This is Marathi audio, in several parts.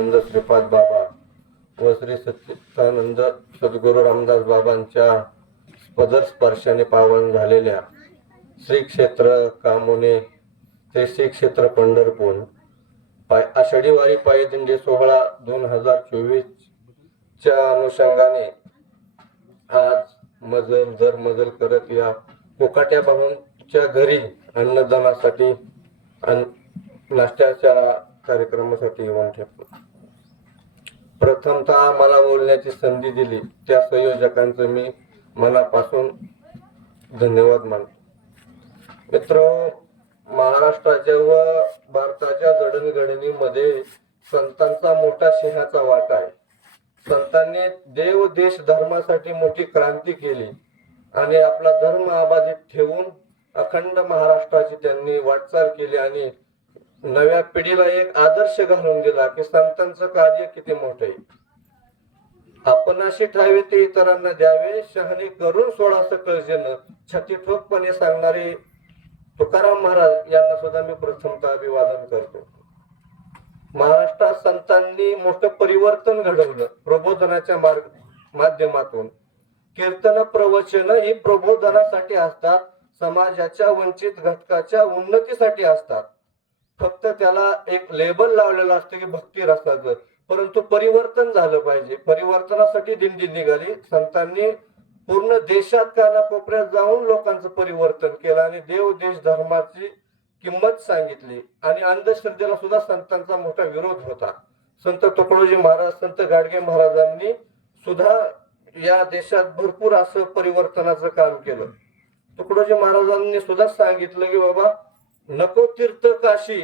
श्रीपाद बाबा व श्री सच्चिदानंद सद्गुरू रामदास बाबांच्या पदर स्पर्शाने पावन झालेल्या श्री क्षेत्र कामोने ते श्री क्षेत्र पंढरपूर आषाढी वारी पायी दिंडी सोहळा 2024 च्या अनुषंगाने आज मजल दर मजल करत या कोकाट्या बाबांच्या घरी अन्नदानासाठी नाश्त्याच्या कार्यक्रमासाठी येऊन ठेवतो. प्रथमतः मला बोलण्याची संधी दिली त्या संयोजकांचं मी मनापासून धन्यवाद मानतो. मित्र, महाराष्ट्राच्या व भारताच्या जडणघडणीमध्ये संतांचा मोठा सिंहाचा वाटा आहे. संतांनी देव देश धर्मासाठी मोठी क्रांती केली आणि आपला धर्म अबाधित ठेवून अखंड महाराष्ट्राची त्यांनी वाटचाल केली आणि नव्या पिढीला एक आदर्श घालून दिला की संतांचं कार्य किती मोठे आहे. आपणाशी ठावे ते इतरांना द्यावे, शहाणे करून सोडा सकळ जन, छाती ठोकपणे सांगणारे तुकाराम महाराज यांना सुद्धा मी प्रथमतः अभिवादन करतो. महाराष्ट्रात संतांनी मोठं परिवर्तन घडवलं प्रबोधनाच्या माध्यमातून. कीर्तन प्रवचन ही प्रबोधनासाठी असतात, समाजाच्या वंचित घटकाच्या उन्नतीसाठी असतात. फक्त त्याला एक लेबल लावलेलं असतं की भक्ती रसाचं, परंतु परिवर्तन झालं पाहिजे. परिवर्तनासाठी दिंडी निघाली. संतांनी पूर्ण देशात कानाकोपऱ्यात जाऊन लोकांचं परिवर्तन केलं आणि देव देश धर्माची किंमत सांगितली. आणि अंधश्रद्धेला सुद्धा संतांचा मोठा विरोध होता. संत तुकडोजी महाराज, संत गाडगे महाराजांनी सुद्धा या देशात भरपूर असं परिवर्तनाचं काम केलं. तुकडोजी महाराजांनी सुद्धा सांगितलं की बाबा, नको तीर्थ काशी,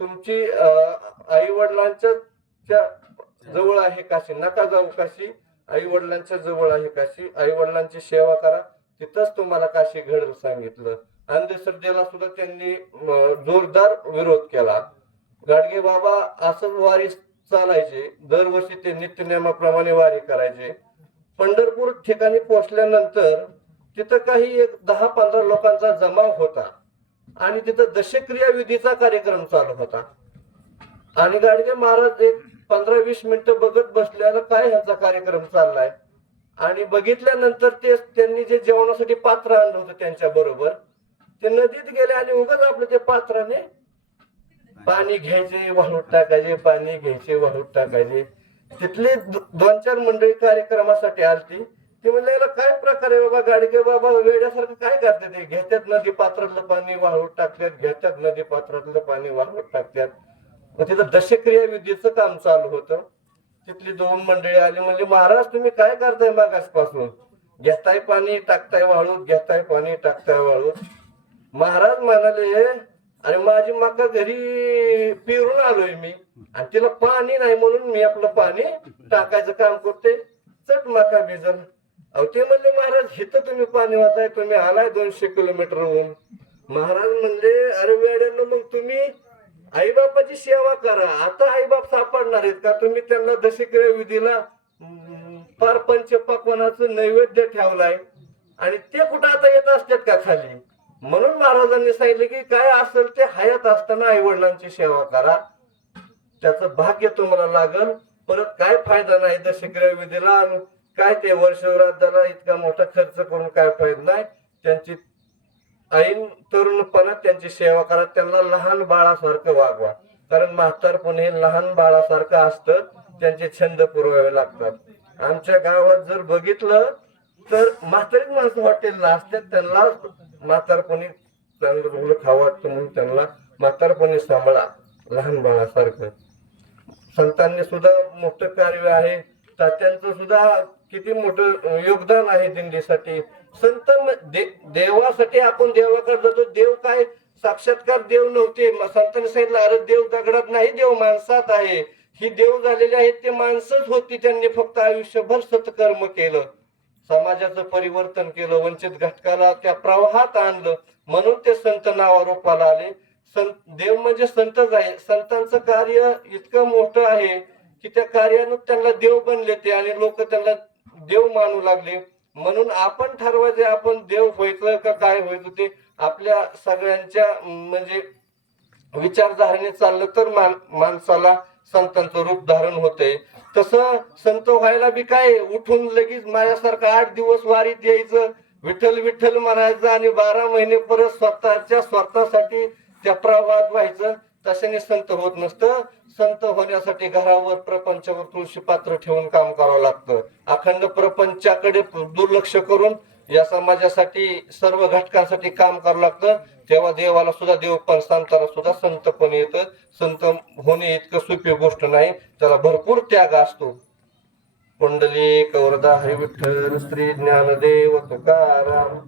तुमची आई वडिलांच्या जवळ आहे काशी, नका जाऊ काशी, आई वडिलांच्या जवळ आहे काशी, आई वडिलांची सेवा करा, तिथंच तुम्हाला काशी घडेल सांगितलं. अंधश्रद्धेला सुद्धा त्यांनी जोरदार विरोध केला. गाडगे बाबा असंच वारी चालायचे, दरवर्षी ते नित्यनेमाप्रमाणे वारी करायचे. पंढरपूर ठिकाणी पोहोचल्यानंतर तिथं काही 10-15 लोकांचा जमाव होता आणि तिथं दशक्रिया विधीचा कार्यक्रम चालू होता. आणि गाडगे महाराज एक 15-20 मिनिटं बघत बसल्याला काय ह्यांचा कार्यक्रम चाललाय. आणि बघितल्यानंतर त्यांनी जे जेवणासाठी पात्र आणलं होतं त्यांच्या बरोबर, ते नदीत गेले आणि उगाच आपलं ते पात्राने पाणी घ्यायचे, वाळूत टाकायचे, पाणी घ्यायचे, वाळूत टाकायचे. तिथली 2-4 मंडळी कार्यक्रमासाठी आलती. ते म्हणले, याला काय प्रकार आहे बाबा, गाडगे बाबा वेड्यासारखं काय करतात, ते घेतात नदी पात्रातलं पाणी वाळूत टाकतात, घेतात नदी पात्रातलं पाणी वाळूत टाकतात. मग तिथं दशक्रिया विधीचं काम चालू होतं. तिथली 2 मंडळी आली, म्हणली, महाराज तुम्ही काय करताय मागासपासून, घेताय पाणी टाकताय वाळूत, घेताय पाणी टाकताय वाळूत. महाराज म्हणाले, अरे माझी मका घरी पिरून आलोय मी आणि तिला पाणी नाही म्हणून मी आपलं पाणी टाकायचं काम करते, चट मका भिजल. अहो ते म्हणले, महाराज हिथं तुम्ही पाणी वाचाय, तुम्ही आलाय 200 किलोमीटरहून. महाराज म्हणले, अरे वेड्यानं, मग तुम्ही आईबापाची सेवा करा. आता आईबाप सापडणार आहेत का? तुम्ही त्यांना दशक्रिया विधीला फार पंचपक्वानाचं नैवेद्य ठेवलाय आणि ते कुठं आता येत असतात का खाली? म्हणून महाराजांनी सांगितलं की काय असेल ते हयात असताना आई वडिलांची सेवा करा, त्याचं भाग्य तुम्हाला लागल. परत काय फायदा नाही दशक्रिया विधीला, काय ते वर्षभरात इतका मोठा खर्च करून काय फायदा नाही. त्यांची ऐन तरुणपणात त्यांची सेवा करा, त्यांना लहान बाळासारखं वागवा. कारण म्हातारपण हे लहान बाळासारखं असतं, त्यांचे छंद पुरवावे लागतात. आमच्या गावात जर बघितलं तर म्हातारीच माणसं हॉटेलला असतात, त्यांना म्हातारपणी चांगलं मुलं खावं वाटतं म्हणून त्यांना म्हातारपणी सांभाळा लहान बाळासारखं. संतांनी सुद्धा मोठं कार्य आहे, तात्यांचं सुद्धा किती मोठं योगदान आहे दिंडीसाठी. संत देवासाठी आपण देवाकडे जातो. देव काय साक्षात्कार देव नव्हते. संतांनी सांगितलं, अरे देव दगडात नाही, देव माणसात आहे. ही देव झालेले आहेत ते माणसंच होती. त्यांनी फक्त आयुष्यभर सत्कर्म केलं, समाजाचं परिवर्तन केलं, वंचित घटकाला त्या प्रवाहात आणलं, म्हणून ते संत नावारूपाला आले. देव म्हणजे संतच आहे. संतांचं कार्य इतकं मोठं आहे की त्या कार्यानं त्यांना देव बनले ते आणि लोक त्यांना देव मानू लागले. म्हणून आपण ठरवायचे आपण देव व्हायचं का काय व्हायचं ते आपल्या सगळ्यांच्या म्हणजे विचारधारेने चाललं तर माणसाला संतांचं रूप धारण होतं. तसं संत व्हायला बी काय उठून लगेच माझ्यासारखं 8 दिवस वारीत यायचं, विठ्ठल विठ्ठल म्हणायचं आणि 12 महिने परत स्वतःसाठी त्या प्रवाहात व्हायचं. तशाने संत होत नसतं. संत होण्यासाठी घरावर प्रपंचावर तुळशी पात्र ठेवून काम करावं लागतं. अखंड प्रपंचाकडे दुर्लक्ष करून या समाजासाठी सर्व घटकांसाठी काम करावं लागतं. तेव्हा देवाला सुद्धा देवपण, संतांना सुद्धा संतपण येतं. संत होणे इतकं सोपी गोष्ट नाही, त्याला भरपूर त्याग असतो. कुंडली कवरदा हरी विठ्ठल, श्री ज्ञानदेव तुकाराम.